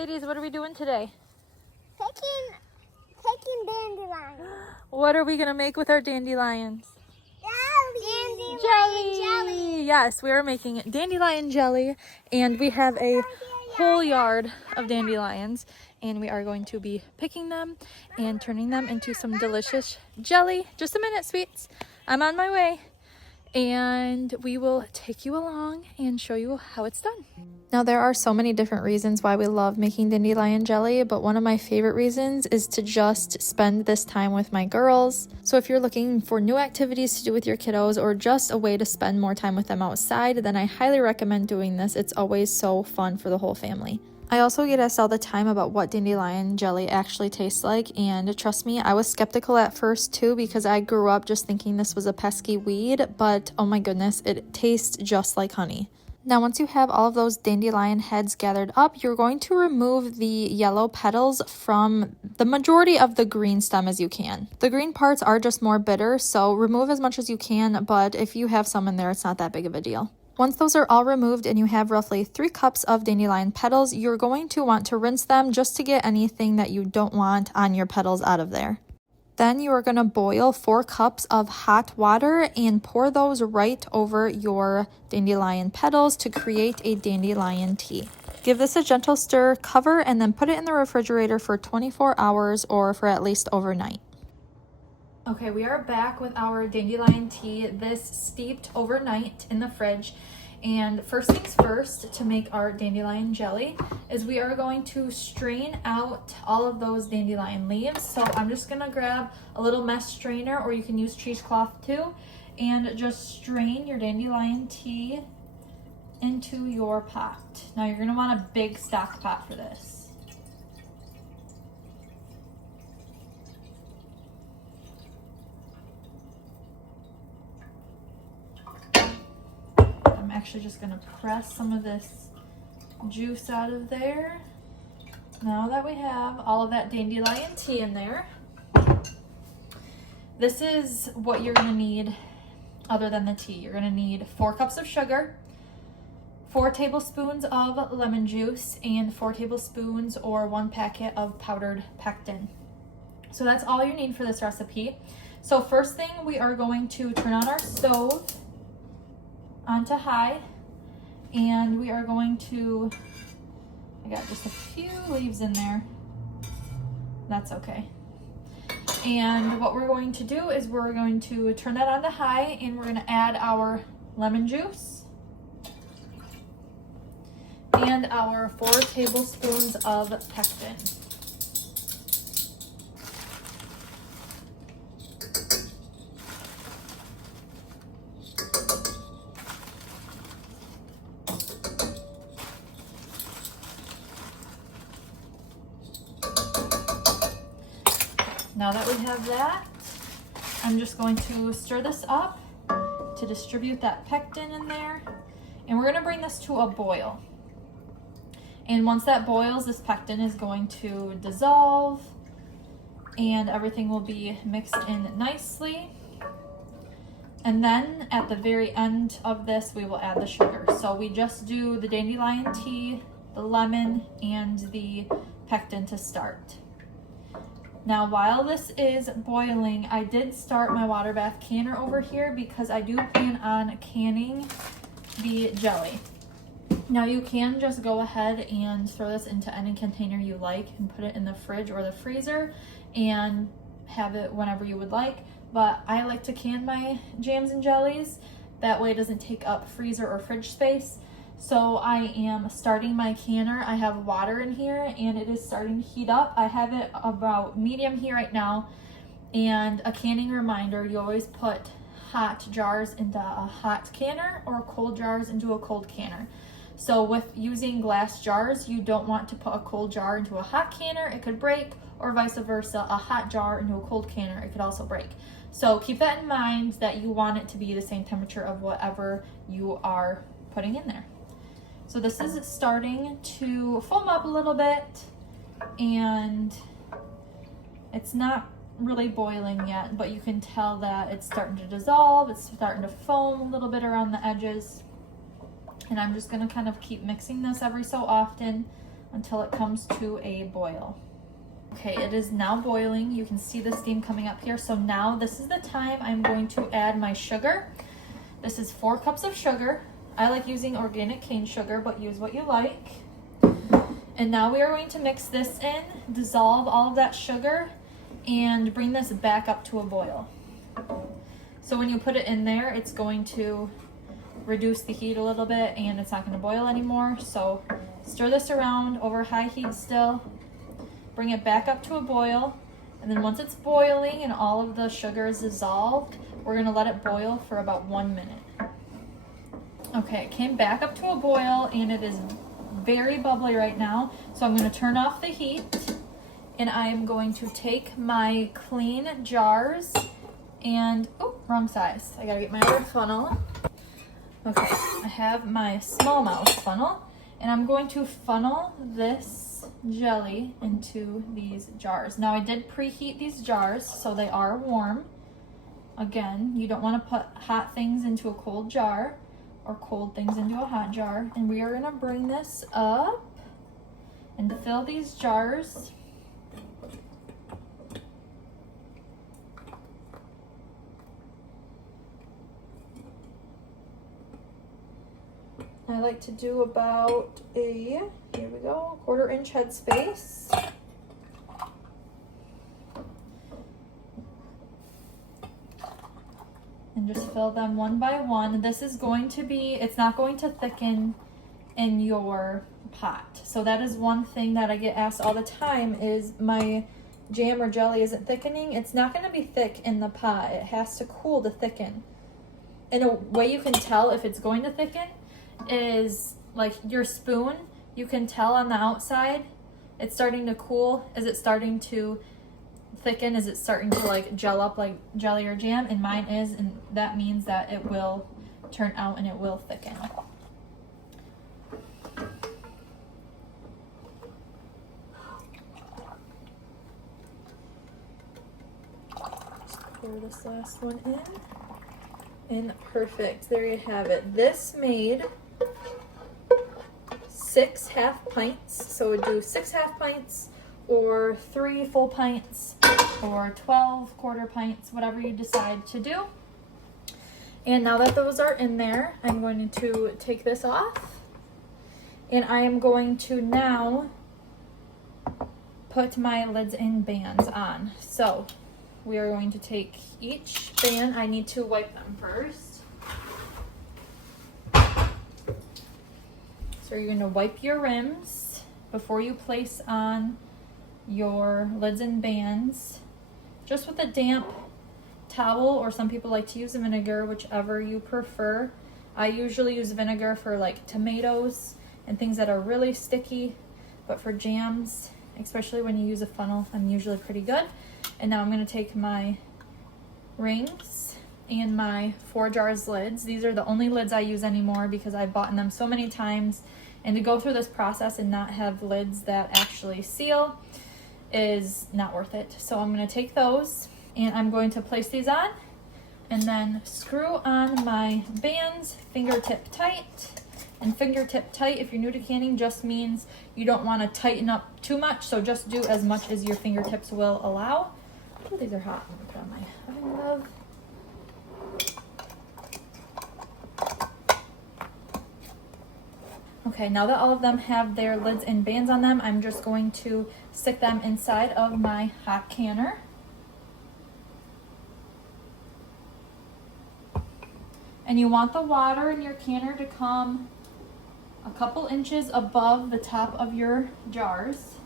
ladies, what are we doing today? Picking dandelions. What are we gonna make with our dandelions? Dandelion jelly. Yes, we are making dandelion jelly, and we have a whole yard of dandelions, and we are going to be picking them and turning them into some delicious jelly. Just a minute, sweets. I'm on my way. And we will take you along and show you how it's done. Now, there are so many different reasons why we love making dandelion jelly, but one of my favorite reasons is to just spend this time with my girls. So if you're looking for new activities to do with your kiddos or just a way to spend more time with them outside, then I highly recommend doing this. It's always so fun for the whole family. I also get asked all the time about what dandelion jelly actually tastes like, and trust me, I was skeptical at first too because I grew up just thinking this was a pesky weed, but oh my goodness, it tastes just like honey. Now, once you have all of those dandelion heads gathered up, you're going to remove the yellow petals from the majority of the green stem as you can. The green parts are just more bitter, so remove as much as you can, but if you have some in there, it's not that big of a deal. Once those are all removed and you have roughly 3 cups of dandelion petals, you're going to want to rinse them just to get anything that you don't want on your petals out of there. Then you are going to boil 4 cups of hot water and pour those right over your dandelion petals to create a dandelion tea. Give this a gentle stir, cover, and then put it in the refrigerator for 24 hours or for at least overnight. Okay, we are back with our dandelion tea. This steeped overnight in the fridge. And first things first, to make our dandelion jelly, is we are going to strain out all of those dandelion leaves. So I'm just gonna grab a little mesh strainer, or you can use cheesecloth too, and just strain your dandelion tea into your pot. Now you're gonna want a big stock pot for this. I'm actually just going to press some of this juice out of there. Now that we have all of that dandelion tea in there, this is what you're going to need other than the tea. You're going to need 4 cups of sugar, 4 tablespoons of lemon juice, and 4 tablespoons or 1 packet of powdered pectin. So that's all you need for this recipe. So first thing, we are going to turn on our stove onto high, and we are going to, I got just a few leaves in there, that's okay. And what we're going to do is we're going to turn that on to high, and we're going to add our lemon juice and our 4 tablespoons of pectin. Now that we have that, I'm just going to stir this up to distribute that pectin in there. And we're gonna bring this to a boil. And once that boils, this pectin is going to dissolve and everything will be mixed in nicely. And then at the very end of this, we will add the sugar. So we just do the dandelion tea, the lemon, and the pectin to start. Now, while this is boiling, I did start my water bath canner over here because I do plan on canning the jelly. Now, you can just go ahead and throw this into any container you like and put it in the fridge or the freezer and have it whenever you would like. But I like to can my jams and jellies. That way it doesn't take up freezer or fridge space. So I am starting my canner. I have water in here and it is starting to heat up. I have it about medium heat right now. And a canning reminder, you always put hot jars into a hot canner or cold jars into a cold canner. So with using glass jars, you don't want to put a cold jar into a hot canner, it could break, or vice versa, a hot jar into a cold canner, it could also break. So keep that in mind, that you want it to be the same temperature of whatever you are putting in there. So this is starting to foam up a little bit, and it's not really boiling yet, but you can tell that it's starting to dissolve, it's starting to foam a little bit around the edges. And I'm just gonna kind of keep mixing this every so often until it comes to a boil. Okay, it is now boiling. You can see the steam coming up here. So now this is the time I'm going to add my sugar. This is 4 cups of sugar. I like using organic cane sugar, but use what you like. And now we are going to mix this in, dissolve all of that sugar, and bring this back up to a boil. So when you put it in there, it's going to reduce the heat a little bit and it's not going to boil anymore. So stir this around over high heat still. Bring it back up to a boil, and then once it's boiling and all of the sugar is dissolved, we're gonna let it boil for about 1 minute. Okay, it came back up to a boil and it is very bubbly right now. So I'm gonna turn off the heat and I'm going to take my clean jars and, oh, wrong size. I gotta get my other funnel. Okay, I have my smallmouth funnel and I'm going to funnel this jelly into these jars. Now I did preheat these jars so they are warm. Again, you don't want to put hot things into a cold jar or cold things into a hot jar. And we are going to bring this up and fill these jars. I like to do about a, here we go, 1/4 inch headspace. And just fill them one by one. This is going to be, it's not going to thicken in your pot. So that is one thing that I get asked all the time is my jam or jelly isn't thickening. It's not going to be thick in the pot. It has to cool to thicken. And a way you can tell if it's going to thicken is like your spoon, you can tell on the outside it's starting to cool. Is it starting to thicken? Is it starting to like gel up like jelly or jam? And mine is, and that means that it will turn out and it will thicken. Just pour this last one in. And perfect, there you have it. This made 6 half pints. So we'd do 6 half pints or 3 full pints or 12 1/4 pints, whatever you decide to do. And now that those are in there, I'm going to take this off. And I am going to now put my lids and bands on. So we are going to take each band. I need to wipe them first. So you're going to wipe your rims before you place on your lids and bands. Just with a damp towel, or some people like to use vinegar, whichever you prefer. I usually use vinegar for like tomatoes and things that are really sticky, but for jams, especially when you use a funnel, I'm usually pretty good. And now I'm going to take my rings and my 4 jars lids. These are the only lids I use anymore because I've bought them so many times. And to go through this process and not have lids that actually seal is not worth it. So I'm going to take those and I'm going to place these on and then screw on my bands fingertip tight. And fingertip tight, if you're new to canning, just means you don't want to tighten up too much. So just do as much as your fingertips will allow. Oh, these are hot. I'm going to put on my oven glove. Okay, now that all of them have their lids and bands on them, I'm just going to stick them inside of my hot canner. And you want the water in your canner to come a couple inches above the top of your jars.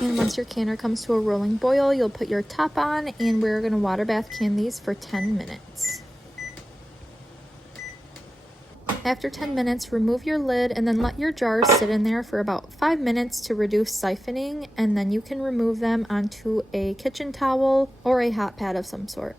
And once your canner comes to a rolling boil, you'll put your top on and we're going to water bath can these for 10 minutes. After 10 minutes, remove your lid and then let your jars sit in there for about 5 minutes to reduce siphoning, and then you can remove them onto a kitchen towel or a hot pad of some sort.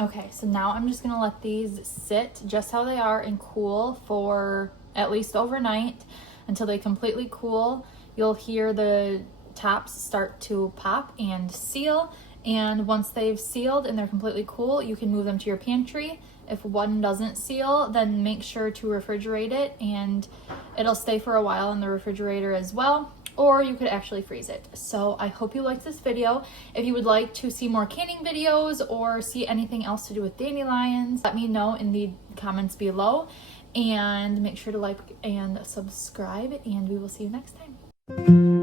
Okay, so now I'm just gonna let these sit just how they are and cool for at least overnight until they completely cool. You'll hear the tops start to pop and seal, and once they've sealed and they're completely cool, you can move them to your pantry. If one doesn't seal, then make sure to refrigerate it, and it'll stay for a while in the refrigerator as well. Or you could actually freeze it. So I hope you liked this video. If you would like to see more canning videos or see anything else to do with dandelions, let me know in the comments below. And make sure to like and subscribe, and we will see you next time.